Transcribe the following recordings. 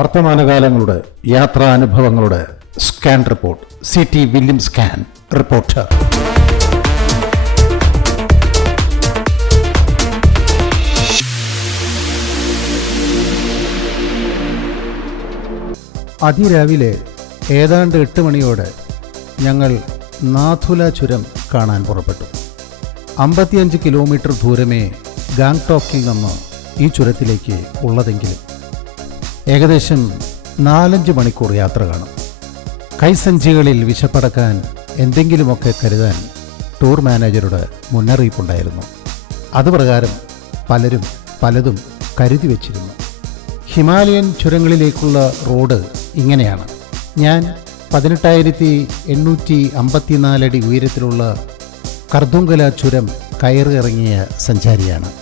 വർത്തമാനകാലങ്ങളുടെ യാത്രാനുഭവങ്ങളുടെ scan report. C T William scan reporter. അതിരാവിലെ ഏതാണ്ട് എട്ട് മണിയോടെ ഞങ്ങൾ നാഥുല ചുരം കാണാൻ പുറപ്പെട്ടു. അമ്പത്തിയഞ്ച് കിലോമീറ്റർ ദൂരമേ ഗാങ്ടോക്കിൽ നിന്ന് ഈ ചുരത്തിലേക്ക് ഉള്ളതെങ്കിലും. ഏകദേശം നാലഞ്ച് മണിക്കൂർ യാത്ര കാണും. കൈസഞ്ചികളിൽ വിശപ്പടക്കാൻ എന്തെങ്കിലുമൊക്കെ കരുതാൻ ടൂർ മാനേജറുടെ മുന്നറിയിപ്പുണ്ടായിരുന്നു. അതുപ്രകാരം പലരും പലതും കരുതി വച്ചിരുന്നു. ഹിമാലയൻ ചുരങ്ങളിലേക്കുള്ള റോഡ് ഇങ്ങനെയാണ്. ഞാൻ പതിനെട്ടായിരത്തി എണ്ണൂറ്റി അമ്പത്തിനാലടി ഉയരത്തിലുള്ള കർദുങ്കല ചുരം കയറിയിറങ്ങിയ സഞ്ചാരിയാണ്.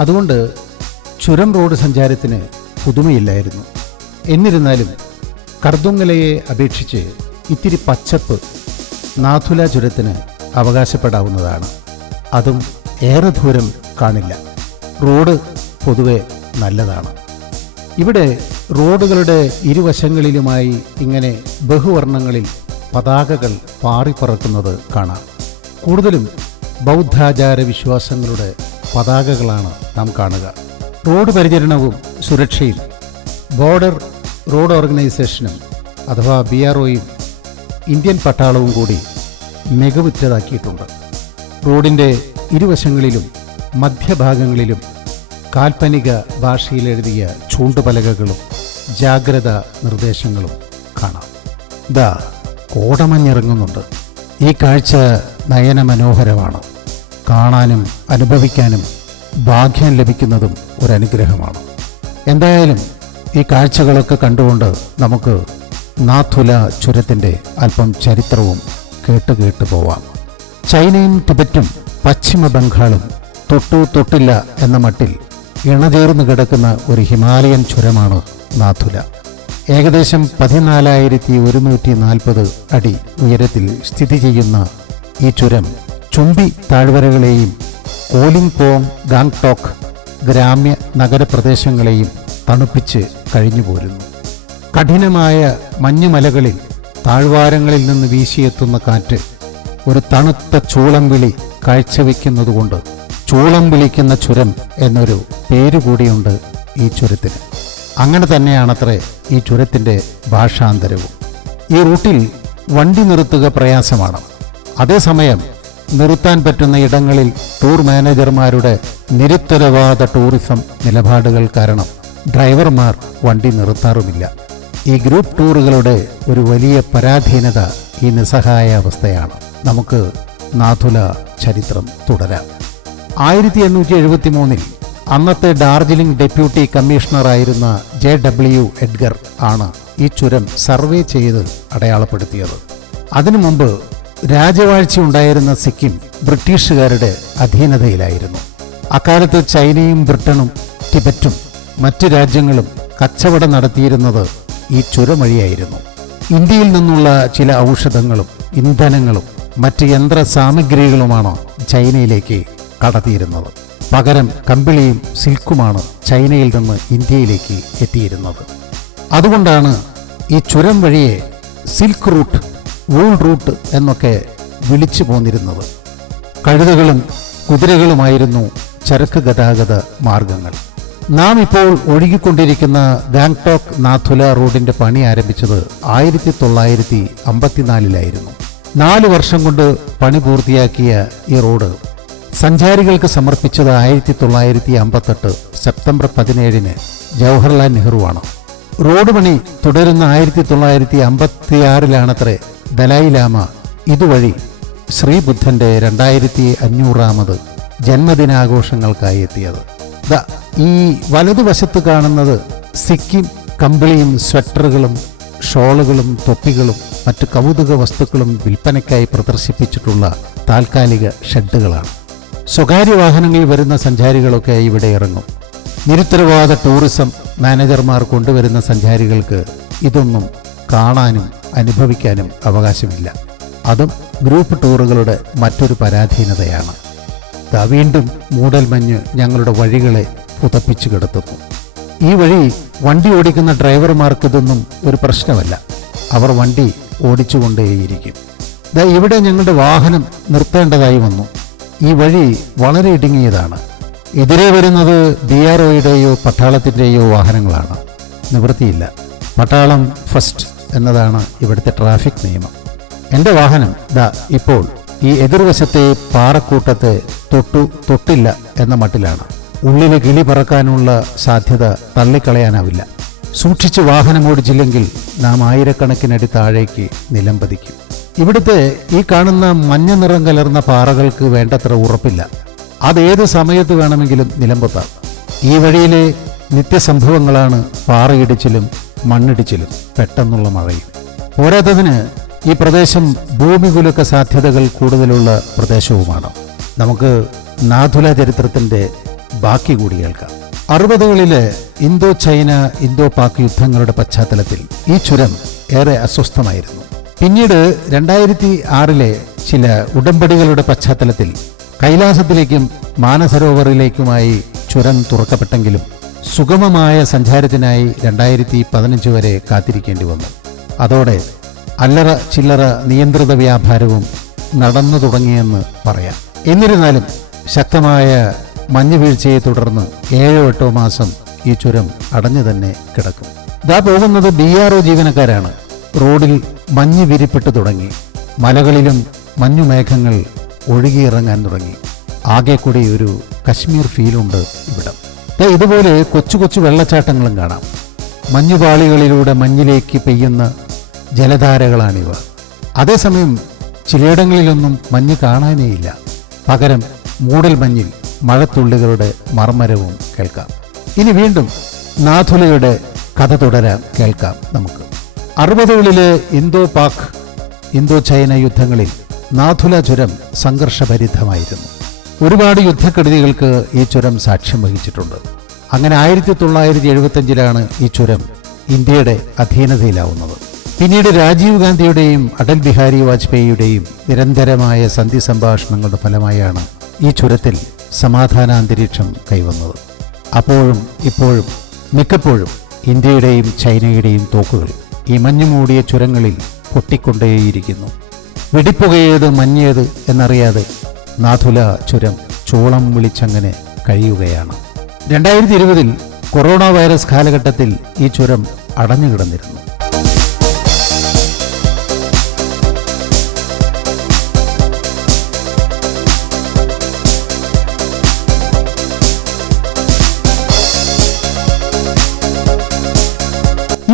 അതുകൊണ്ട് ചുരം റോഡ് സഞ്ചാരത്തിന് പുതുമയില്ലായിരുന്നു. എന്നിരുന്നാലും കർദുങ്ങലയെ അപേക്ഷിച്ച് ഇത്തിരി പച്ചപ്പ് നാഥുല ചുരത്തിന് അവകാശപ്പെടാവുന്നതാണ്. അതും ഏറെ ദൂരം കാണില്ല. റോഡ് പൊതുവെ നല്ലതാണ്. ഇവിടെ റോഡുകളുടെ ഇരുവശങ്ങളിലുമായി ഇങ്ങനെ ബഹുവർണങ്ങളിൽ പതാകകൾ പാറിപ്പറക്കുന്നത് കാണാം. കൂടുതലും ബൗദ്ധാചാര വിശ്വാസങ്ങളുടെ പതാകകളാണ് നാം കാണുക. റോഡ് പരിചരണവും സുരക്ഷയും ബോർഡർ റോഡ് ഓർഗനൈസേഷനും അഥവാ ബി ആർ ഒയും ഇന്ത്യൻ പട്ടാളവും കൂടി മികവുറ്റതാക്കിയിട്ടുണ്ട്. റോഡിന്റെ ഇരുവശങ്ങളിലും മധ്യഭാഗങ്ങളിലും കാൽപ്പനിക ഭാഷയിലെഴുതിയ ചൂണ്ടുപലകകളും ജാഗ്രത നിർദ്ദേശങ്ങളും കാണാം. ദാ കോടമഞ്ഞിറങ്ങുന്നുണ്ട്. ഈ കാഴ്ച നയനമനോഹരമാണ്. കാണാനും അനുഭവിക്കാനും ഭാഗ്യം ലഭിക്കുന്നതും ഒരു അനുഗ്രഹമാണ് എന്തായാലും ഈ കാഴ്ചകളൊക്കെ കണ്ടുകൊണ്ട് നമുക്ക് നാഥുല ചുരത്തിന്റെ അല്പം ചരിത്രവും കേട്ട് കേട്ട് പോവാം. ചൈനയും ടിബറ്റും പശ്ചിമ ബംഗാളും തൊട്ടു തൊട്ടില്ല എന്ന മട്ടിൽ ഇണചേർന്ന് കിടക്കുന്ന ഒരു ഹിമാലയൻ ചുരമാണ് നാഥുല. ഏകദേശം പതിനാലായിരത്തി ഒരുന്നൂറ്റി നാൽപ്പത് അടി ഉയരത്തിൽ സ്ഥിതി ചെയ്യുന്ന ഈ ചുരം ചുംബി താഴ്വരകളെയും കോലിംഗ്പോങ് ഗാങ്ടോക്ക് ഗ്രാമ്യ നഗരപ്രദേശങ്ങളെയും തണുപ്പിച്ച് കഴിഞ്ഞുപോരുന്നു. കഠിനമായ മഞ്ഞുമലകളിൽ താഴ്വാരങ്ങളിൽ നിന്ന് വീശിയെത്തുന്ന കാറ്റ് ഒരു തണുത്ത ചൂളം വിളി കാഴ്ചവെക്കുന്നതുകൊണ്ട് ചൂളം വിളിക്കുന്ന ചുരം എന്നൊരു പേരുകൂടിയുണ്ട് ഈ ചുരത്തിന്. അങ്ങനെ തന്നെയാണത്രേ ഈ ചുരത്തിന്റെ ഭാഷാന്തരവും. ഈ റൂട്ടിൽ വണ്ടി നിർത്തുക പ്രയാസമാണ്. അതേസമയം നിർത്താൻ പറ്റുന്ന ഇടങ്ങളിൽ ടൂർ മാനേജർമാരുടെ നിരുത്തരവാദ ടൂറിസം നിലപാടുകൾ കാരണം ഡ്രൈവർമാർ വണ്ടി നിർത്താറുമില്ല. ഈ ഗ്രൂപ്പ് ടൂറുകളുടെ ഒരു വലിയ പരാധീനത ഈ നിസ്സഹായ അവസ്ഥയാണ്. നമുക്ക് നാഥുല ചരിത്രം തുടരാം. ആയിരത്തി എണ്ണൂറ്റി എഴുപത്തി മൂന്നിൽ അന്നത്തെ ഡാർജിലിംഗ് ഡെപ്യൂട്ടി കമ്മീഷണറായിരുന്ന ജെ ഡബ്ല്യു എഡ്ഗർ ആണ് ഈ ചുരം സർവേ ചെയ്ത് അടയാളപ്പെടുത്തിയത്. അതിനു മുമ്പ് രാജവാഴ്ച ഉണ്ടായിരുന്ന സിക്കിം ബ്രിട്ടീഷുകാരുടെ അധീനതയിലായിരുന്നു. അക്കാലത്ത് ചൈനയും ബ്രിട്ടനും ടിബറ്റും മറ്റു രാജ്യങ്ങളും കച്ചവടം നടത്തിയിരുന്നത് ഈ ചുരം വഴിയായിരുന്നു ഇന്ത്യയിൽ നിന്നുള്ള ചില ഔഷധങ്ങളും ഇന്ധനങ്ങളും മറ്റ് യന്ത്ര സാമഗ്രികളുമാണ് ചൈനയിലേക്ക് കടത്തിയിരുന്നത്. പകരം കമ്പിളിയും സിൽക്കുമാണ് ചൈനയിൽ നിന്ന് ഇന്ത്യയിലേക്ക് എത്തിയിരുന്നത്. അതുകൊണ്ടാണ് ഈ ചുരം വഴിയെ സിൽക്ക് റൂട്ട് വൂൾ റൂട്ട് എന്നൊക്കെ വിളിച്ചു പോന്നിരുന്നത്. കഴുതകളും കുതിരകളുമായിരുന്നു ചരക്ക് ഗതാഗത മാർഗങ്ങൾ. നാം ഇപ്പോൾ ഒഴുകിക്കൊണ്ടിരിക്കുന്ന ഗാങ്ടോക്ക് നാഥുല റോഡിന്റെ പണി ആരംഭിച്ചത് ആയിരത്തി തൊള്ളായിരത്തി അമ്പത്തിനാലിലായിരുന്നു നാല് വർഷം കൊണ്ട് പണി പൂർത്തിയാക്കിയ ഈ റോഡ് സഞ്ചാരികൾക്ക് സമർപ്പിച്ചത് ആയിരത്തി തൊള്ളായിരത്തി അമ്പത്തെട്ട് സെപ്റ്റംബർ പതിനേഴിന് ജവഹർലാൽ നെഹ്റുവാണ്. റോഡ് പണി തുടരുന്ന ആയിരത്തി തൊള്ളായിരത്തി അമ്പത്തിയാറിലാണത്രേ ദലായി ലാമ ഇതുവഴി ശ്രീബുദ്ധന്റെ രണ്ടായിരത്തി അഞ്ഞൂറാമത് ജന്മദിനാഘോഷങ്ങൾക്കായി എത്തിയത്. ദ ഈ വലതുവശത്ത് കാണുന്നത് സിക്കിം കമ്പിളിയും സ്വെറ്ററുകളും ഷോളുകളും തൊപ്പികളും മറ്റ് കൗതുക വസ്തുക്കളും വിൽപ്പനയ്ക്കായി പ്രദർശിപ്പിച്ചിട്ടുള്ള താൽക്കാലിക ഷെഡുകളാണ്. സ്വകാര്യ വാഹനങ്ങളിൽ വരുന്ന സഞ്ചാരികളൊക്കെ ഇവിടെ ഇറങ്ങും. നിരുത്തരവാദ ടൂറിസം മാനേജർമാർ കൊണ്ടുവരുന്ന സഞ്ചാരികൾക്ക് ഇതൊന്നും കാണാനും അനുഭവിക്കാനും അവകാശമില്ല. അതും ഗ്രൂപ്പ് ടൂറുകളുടെ മറ്റൊരു പരാധീനതയാണ്. ദാ വീണ്ടും മൂടൽമഞ്ഞ് ഞങ്ങളുടെ വഴികളെ പുതപ്പിച്ചു കിടത്തുന്നു. ഈ വഴി വണ്ടി ഓടിക്കുന്ന ഡ്രൈവർമാർക്ക് ഇതൊന്നും ഒരു പ്രശ്നമല്ല. അവർ വണ്ടി ഓടിച്ചുകൊണ്ടേയിരിക്കും. ദാ ഇവിടെ ഞങ്ങളുടെ വാഹനം നിർത്തേണ്ടതായി വന്നു. ഈ വഴി വളരെ ഇടുങ്ങിയതാണ്. എതിരെ വരുന്നത് ഡി ആർ ഒയുടെയോ പട്ടാളത്തിന്റെയോ വാഹനങ്ങളാണ്. നിവൃത്തിയില്ല. പട്ടാളം ഫസ്റ്റ് എന്നതാണ് ഇവിടുത്തെ ട്രാഫിക് നിയമം. എന്റെ വാഹനം ദാ ഇപ്പോൾ ഈ എതിർവശത്തെ പാറക്കൂട്ടത്തെ തൊട്ടു തൊട്ടില്ല എന്ന മട്ടിലാണ്. ഉള്ളിലെ കിളി പറക്കാനുള്ള സാധ്യത തള്ളിക്കളയാനാവില്ല. സൂക്ഷിച്ച് വാഹനം ഓടിച്ചില്ലെങ്കിൽ നാം ആയിരക്കണക്കിനടി താഴേക്ക് നിലം പതിക്കും. ഇവിടുത്തെ ഈ കാണുന്ന മഞ്ഞ നിറം കലർന്ന പാറകൾക്ക് വേണ്ടത്ര ഉറപ്പില്ല. അതേത് സമയത്ത് വേണമെങ്കിലും നിലംപൊത്താം ഈ വഴിയിലെ നിത്യസംഭവങ്ങളാണ് പാറയിടിച്ചിലും മണ്ണിടിച്ചിലും പെട്ടെന്നുള്ള മഴയും. പോരാത്തതിന് ഈ പ്രദേശം ഭൂമികുലുക്ക സാധ്യതകൾ കൂടുതലുള്ള പ്രദേശവുമാണ്. നമുക്ക് നാഥുല ചരിത്രത്തിന്റെ ബാക്കി കൂടി കേൾക്കാം. അറുപതുകളിലെ ഇന്തോ ചൈന ഇന്തോ പാക് യുദ്ധങ്ങളുടെ പശ്ചാത്തലത്തിൽ ഈ ചുരം ഏറെ അസ്വസ്ഥമായിരുന്നു. പിന്നീട് രണ്ടായിരത്തി ആറിലെ ചില ഉടമ്പടികളുടെ പശ്ചാത്തലത്തിൽ കൈലാസത്തിലേക്കും മാനസരോവറിലേക്കുമായി ചുരം തുറക്കപ്പെട്ടെങ്കിലും സുഗമമായ സഞ്ചാരത്തിനായി രണ്ടായിരത്തി പതിനഞ്ച് വരെ കാത്തിരിക്കേണ്ടി വന്നു. അതോടെ അല്ലറ ചില്ലറ നിയന്ത്രിത വ്യാപാരവും നടന്നു തുടങ്ങിയെന്ന് പറയാം. എന്നിരുന്നാലും ശക്തമായ മഞ്ഞുവീഴ്ചയെ തുടർന്ന് ഏഴോ എട്ടോ മാസം ഈ ചുരം അടഞ്ഞു തന്നെ കിടക്കും. ഇതാ പോകുന്നത് ബി ആർ ഒ ജീവനക്കാരാണ്. റോഡിൽ മഞ്ഞ് വിരിപ്പെട്ട് തുടങ്ങി. മലകളിലും മഞ്ഞുമേഘങ്ങൾ ഒഴുകിയിറങ്ങാൻ തുടങ്ങി. ആകെ കൂടി ഒരു കശ്മീർ ഫീലുണ്ട് ഇവിടം. ഇതുപോലെ കൊച്ചു കൊച്ചു വെള്ളച്ചാട്ടങ്ങളും കാണാം. മഞ്ഞുപാളികളിലൂടെ മഞ്ഞിലേക്ക് പെയ്യുന്ന ജലധാരകളാണിവ. അതേസമയം ചിലയിടങ്ങളിലൊന്നും മഞ്ഞ് കാണാനേയില്ല. പകരം മൂടൽ മഞ്ഞിൽ മഴത്തുള്ളികളുടെ മർമ്മരവും കേൾക്കാം. ഇനി വീണ്ടും നാഥുലയുടെ കഥ തുടരാൻ കേൾക്കാം നമുക്ക്. അറുപതുകളിലെ ഇന്തോ പാക് ഇന്തോ ചൈന യുദ്ധങ്ങളിൽ നാഥുല ചുരം സംഘർഷഭരിതമായിരുന്നു. ഒരുപാട് യുദ്ധക്കെടുതികൾക്ക് ഈ ചുരം സാക്ഷ്യം വഹിച്ചിട്ടുണ്ട്. അങ്ങനെ ആയിരത്തി തൊള്ളായിരത്തി എഴുപത്തഞ്ചിലാണ് ഈ ചുരം ഇന്ത്യയുടെ അധീനതയിലാവുന്നത്. പിന്നീട് രാജീവ് ഗാന്ധിയുടെയും അടൽ ബിഹാരി വാജ്പേയിയുടെയും നിരന്തരമായ സന്ധി സംഭാഷണങ്ങളുടെ ഫലമായാണ് ഈ ചുരത്തിൽ സമാധാന അന്തരീക്ഷം കൈവന്നത്. അപ്പോഴും ഇപ്പോഴും മിക്കപ്പോഴും ഇന്ത്യയുടെയും ചൈനയുടെയും തോക്കുകൾ ഈ മഞ്ഞുമൂടിയ ചുരങ്ങളിൽ പൊട്ടിക്കൊണ്ടേയിരിക്കുന്നു. വെടിപ്പുകയേത് മഞ്ഞേത് എന്നറിയാതെ നാഥുല ചുരം ചോളം വിളിച്ചങ്ങനെ കഴിയുകയാണ്. രണ്ടായിരത്തി ഇരുപതിൽ കൊറോണ വൈറസ് കാലഘട്ടത്തിൽ ഈ ചുരം അടഞ്ഞു കിടന്നിരുന്നു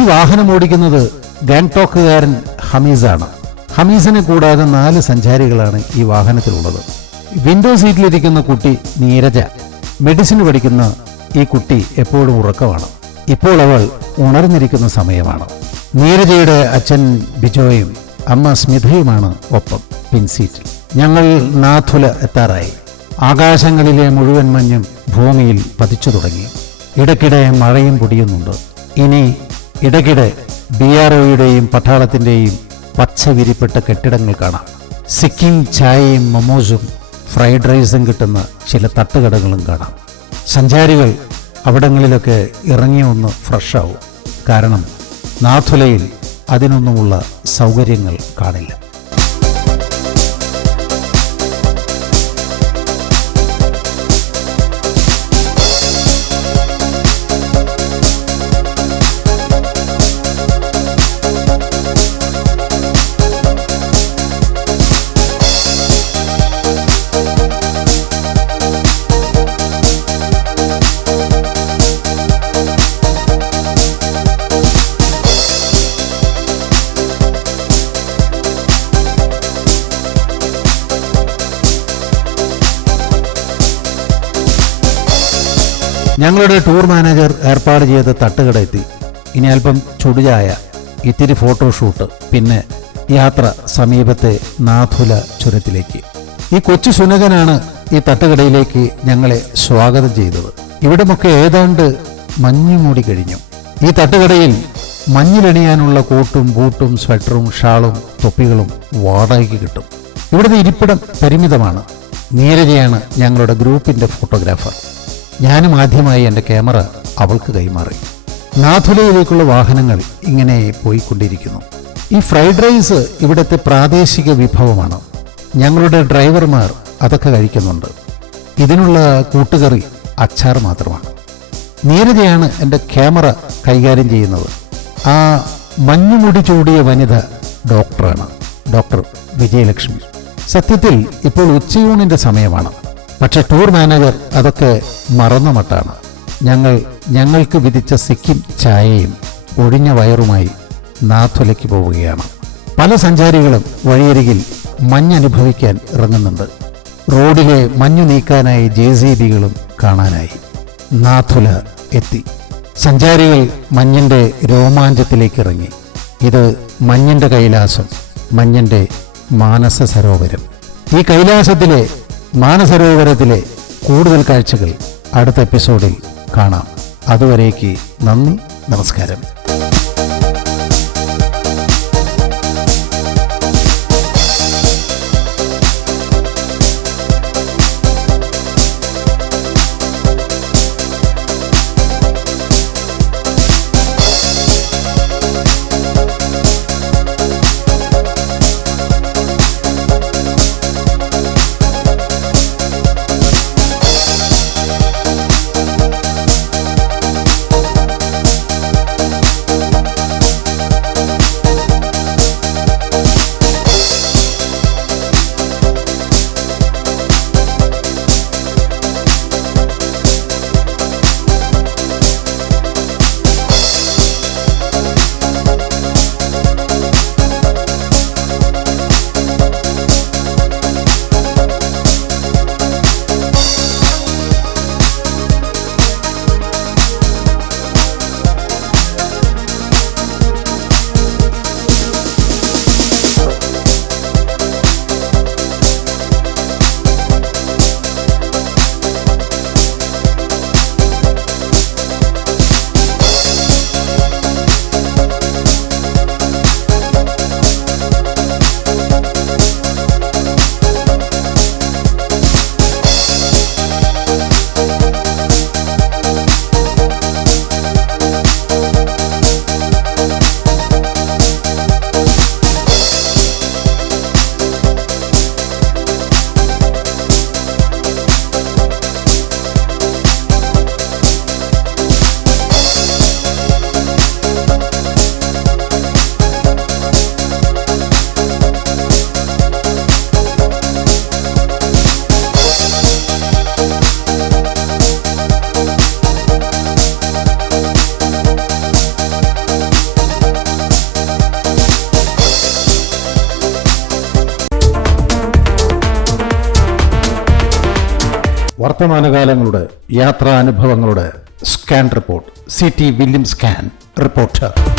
ഈ വാഹനം ഓടിക്കുന്നത് ഗാങ്ടോക്കുകാരൻ ഹമീസാണ്. ഹമീസിനെ കൂടാതെ നാല് സഞ്ചാരികളാണ് ഈ വാഹനത്തിലുള്ളത്. വിൻഡോ സീറ്റിലിരിക്കുന്ന കുട്ടി നീരജ. മെഡിസിൻ പഠിക്കുന്ന ഈ കുട്ടി എപ്പോഴും ഉറക്കമാണ്. ഇപ്പോൾ അവൾ ഉണർന്നിരിക്കുന്ന സമയമാണ്. നീരജയുടെ അച്ഛൻ ബിജോയും അമ്മ സ്മിതയുമാണ് ഒപ്പം പിൻസീറ്റിൽ ഞങ്ങൾ നാഥുല എത്താറായി. ആകാശങ്ങളിലെ മുഴുവൻ മഞ്ഞും ഭൂമിയിൽ പതിച്ചു തുടങ്ങി. ഇടയ്ക്കിടെ മഴയും പൊടിയുന്നുണ്ട്. ഇനി ഇടയ്ക്കിടെ ബി ആർ ഒയുടെയും പട്ടാളത്തിന്റെയും പച്ച വിരിപ്പെട്ട കെട്ടിടങ്ങൾ കാണാം. സിക്കിം ചായയും മൊമോസും ഫ്രൈഡ് റൈസും കിട്ടുന്ന ചില തട്ടുകടകളും കാണാം. സഞ്ചാരികൾ അവിടങ്ങളിലൊക്കെ ഇറങ്ങി ഒന്ന് ഫ്രഷാവും കാരണം നാഥുലയിൽ അതിനൊന്നുമുള്ള സൗകര്യങ്ങൾ കാണില്ല. ഞങ്ങളുടെ ടൂർ മാനേജർ ഏർപ്പാട് ചെയ്ത തട്ടുകട എത്തി ഇനി അല്പം ചുടുചായ ഇത്തിരി ഫോട്ടോഷൂട്ട് പിന്നെ യാത്ര സമീപത്തെ നാഥുല ചുരത്തിലേക്ക്. ഈ കൊച്ചു സുനകനാണ് ഈ തട്ടുകടയിലേക്ക് ഞങ്ങളെ സ്വാഗതം ചെയ്തത്. ഇവിടമൊക്കെ ഏതാണ്ട് മഞ്ഞു മൂടി കഴിഞ്ഞു. ഈ തട്ടുകടയിൽ മഞ്ഞിലണിയാനുള്ള കോട്ടും ബൂട്ടും സ്വെറ്ററും ഷാളും തൊപ്പികളും വാടകയ്ക്ക് കിട്ടും. ഇവിടുത്തെ ഇരിപ്പിടം പരിമിതമാണ്. നീരജയാണ് ഞങ്ങളുടെ ഗ്രൂപ്പിന്റെ ഫോട്ടോഗ്രാഫർ. ഞാനും ആദ്യമായി എന്റെ ക്യാമറ അവൾക്ക് കൈമാറി. നാഥുലയിലേക്കുള്ള വാഹനങ്ങൾ ഇങ്ങനെ പോയിക്കൊണ്ടിരിക്കുന്നു. ഈ ഫ്രൈഡ് റൈസ് ഇവിടുത്തെ പ്രാദേശിക വിഭവമാണ്. ഞങ്ങളുടെ ഡ്രൈവർമാർ അതൊക്കെ കഴിക്കുന്നുണ്ട്. ഇതിനുള്ള കൂട്ടുകറി അച്ചാർ മാത്രമാണ്. നീരജയാണ് എന്റെ ക്യാമറ കൈകാര്യം ചെയ്യുന്നത്. ആ മഞ്ഞുമുടി ചൂടിയ വനിത ഡോക്ടറാണ്. ഡോക്ടർ വിജയലക്ഷ്മി. സത്യത്തിൽ ഇപ്പോൾ ഉച്ചയൂണിന്റെ സമയമാണ്. പക്ഷെ ടൂർ മാനേജർ അതൊക്കെ മറന്ന മട്ടാണ്. ഞങ്ങൾ ഞങ്ങൾക്ക് വിധിച്ച സിക്കിം ചായയും ഒഴിഞ്ഞ വയറുമായി നാഥുലയ്ക്ക് പോവുകയാണ്. പല സഞ്ചാരികളും വഴിയരികിൽ മഞ്ഞനുഭവിക്കാൻ ഇറങ്ങുന്നുണ്ട്. റോഡിലെ മഞ്ഞു നീക്കാനായി ജെ സി ബികളും കാണാനായി. നാഥുല എത്തി. സഞ്ചാരികൾ മഞ്ഞിന്റെ രോമാഞ്ചത്തിലേക്ക് ഇറങ്ങി ഇത് മഞ്ഞിന്റെ കൈലാസം മഞ്ഞിന്റെ മാനസ സരോവരം. ഈ കൈലാസത്തിലെ മാനസരോവരത്തിലെ കൂടുതൽ കാഴ്ചകൾ അടുത്ത എപ്പിസോഡിൽ കാണാം. അതുവരേക്ക് നന്ദി നമസ്കാരം. വർത്തമാനകാലങ്ങളുടെ യാത്രാനുഭവങ്ങളുടെ scan report. C T William scan reporter